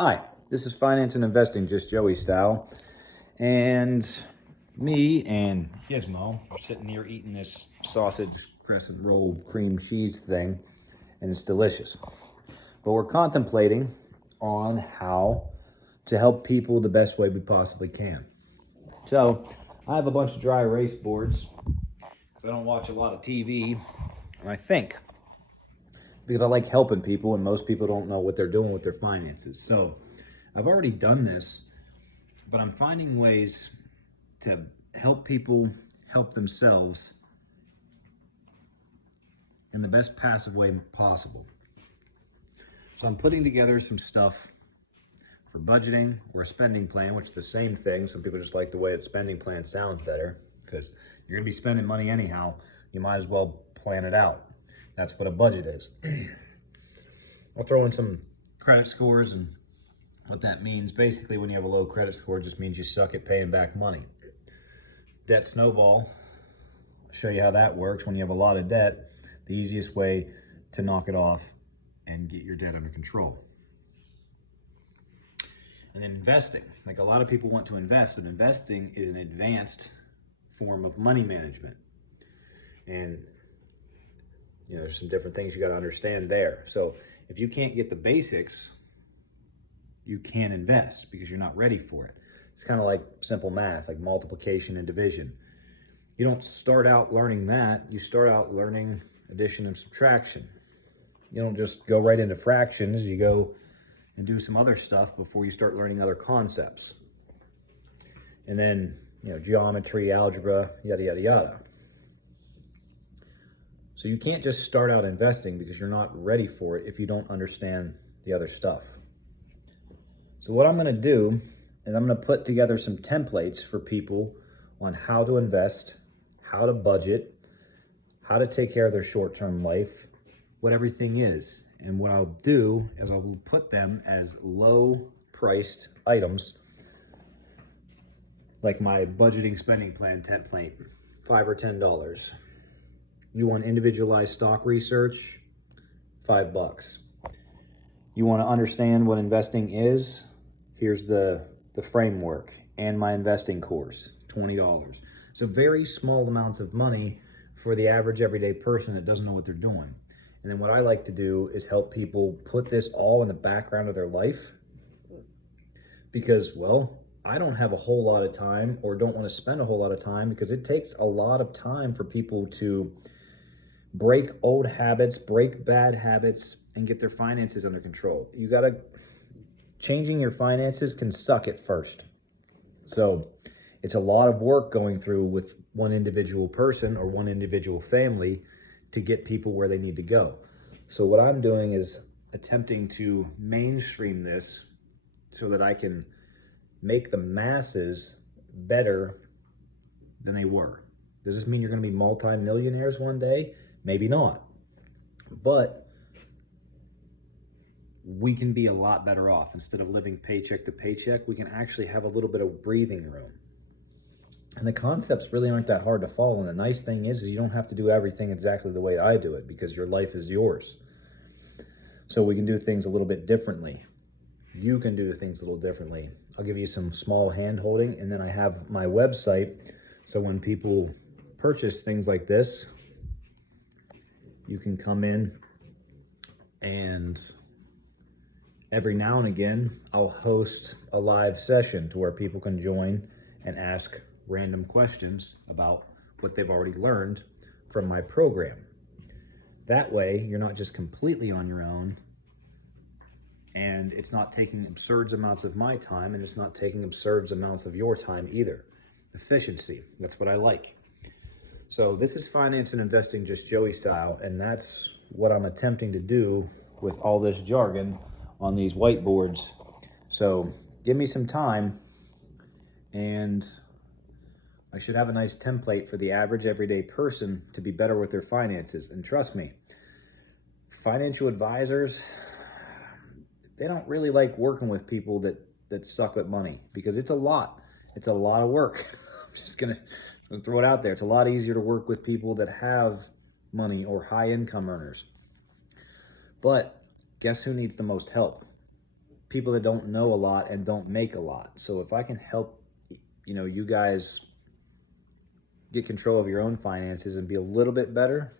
Hi, this is Finance and Investing, Just Joey style. And me and Gizmo are sitting here eating this sausage crescent roll cream cheese thing, and it's delicious. But we're contemplating on how to help people the best way we possibly can. So I have a bunch of dry erase boards because I don't watch a lot of TV, and I think because I like helping people, and most people don't know what they're doing with their finances. So I've already done this, but I'm finding ways to help people help themselves in the best passive way possible. So I'm putting together some stuff for budgeting or a spending plan, which is the same thing. Some people just like the way a spending plan sounds better because you're going to be spending money anyhow. You might as well plan it out. That's what a budget is. I'll throw in some credit scores, and what that means, basically, when you have a low credit score, it just means you suck at paying back money. Debt snowball, I'll show you how that works. When you have a lot of debt, the easiest way to knock it off and get your debt under control. And then investing. Like, a lot of people want to invest, but investing is an advanced form of money management. And there's some different things you got to understand there. So if you can't get the basics, you can't invest because you're not ready for it. It's kind of like simple math, like multiplication and division. You don't start out learning that. You start out learning addition and subtraction. You don't just go right into fractions. You go and do some other stuff before you start learning other concepts. And then, geometry, algebra, yada, yada, yada. So you can't just start out investing because you're not ready for it if you don't understand the other stuff. So what I'm going to do is I'm going to put together some templates for people on how to invest, how to budget, how to take care of their short-term life, what everything is. And what I'll do is I will put them as low-priced items, like my budgeting spending plan template, $5 or $10. You want individualized stock research, $5. You want to understand what investing is? Here's the framework and my investing course, $20. So very small amounts of money for the average everyday person that doesn't know what they're doing. And then what I like to do is help people put this all in the background of their life because, I don't have a whole lot of time or don't want to spend a whole lot of time because it takes a lot of time for people to break old habits, break bad habits, and get their finances under control. Changing your finances can suck at first. So it's a lot of work going through with one individual person or one individual family to get people where they need to go. So what I'm doing is attempting to mainstream this so that I can make the masses better than they were. Does this mean you're going to be multi-millionaires one day? Maybe not. But we can be a lot better off. Instead of living paycheck to paycheck, we can actually have a little bit of breathing room. And the concepts really aren't that hard to follow. And the nice thing is you don't have to do everything exactly the way I do it because your life is yours. So we can do things a little bit differently. You can do things a little differently. I'll give you some small hand holding, and then I have my website. So when people purchase things like this, you can come in, and every now and again, I'll host a live session to where people can join and ask random questions about what they've already learned from my program. That way, you're not just completely on your own, and it's not taking absurd amounts of my time, and it's not taking absurd amounts of your time either. Efficiency, that's what I like. So this is Finance and Investing Just Joey style, and that's what I'm attempting to do with all this jargon on these whiteboards. So give me some time, and I should have a nice template for the average everyday person to be better with their finances. And trust me, financial advisors, they don't really like working with people that suck at money because it's a lot. It's a lot of work. I'm just gonna throw it out there. It's a lot easier to work with people that have money or high income earners. But guess who needs the most help? people that don't know a lot and don't make a lot. So if I can help, you guys get control of your own finances and be a little bit better,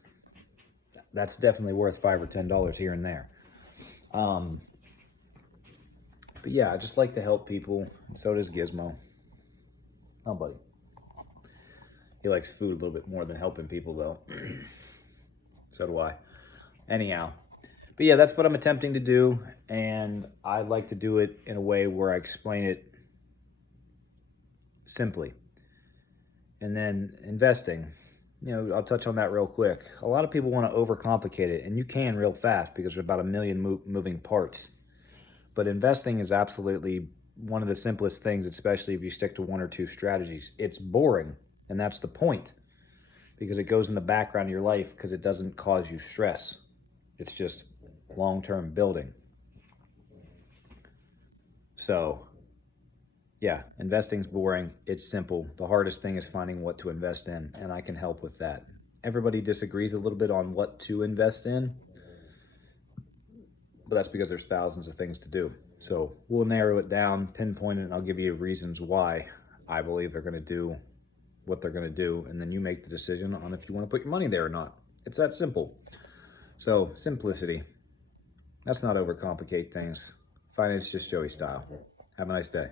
that's definitely worth $5 or $10 here and there. But yeah, I just like to help people, and so does Gizmo. Oh, buddy. He likes food a little bit more than helping people, though. So do I. Anyhow. But yeah, that's what I'm attempting to do, and I like to do it in a way where I explain it simply. And then investing, I'll touch on that real quick. A lot of people want to overcomplicate it, and you can real fast because there's about a million moving parts. But investing is absolutely one of the simplest things, especially if you stick to one or two strategies. It's boring, and that's the point, because it goes in the background of your life because it doesn't cause you stress. It's just long-term building. So, yeah, investing's boring. It's simple. The hardest thing is finding what to invest in, and I can help with that. Everybody disagrees a little bit on what to invest in, but that's because there's thousands of things to do. So we'll narrow it down, pinpoint it, and I'll give you reasons why I believe they're going to do what they're going to do, and then you make the decision on if you want to put your money there or not. It's that simple. So, simplicity. Let's not overcomplicate things. Finance Just Joey style. Have a nice day.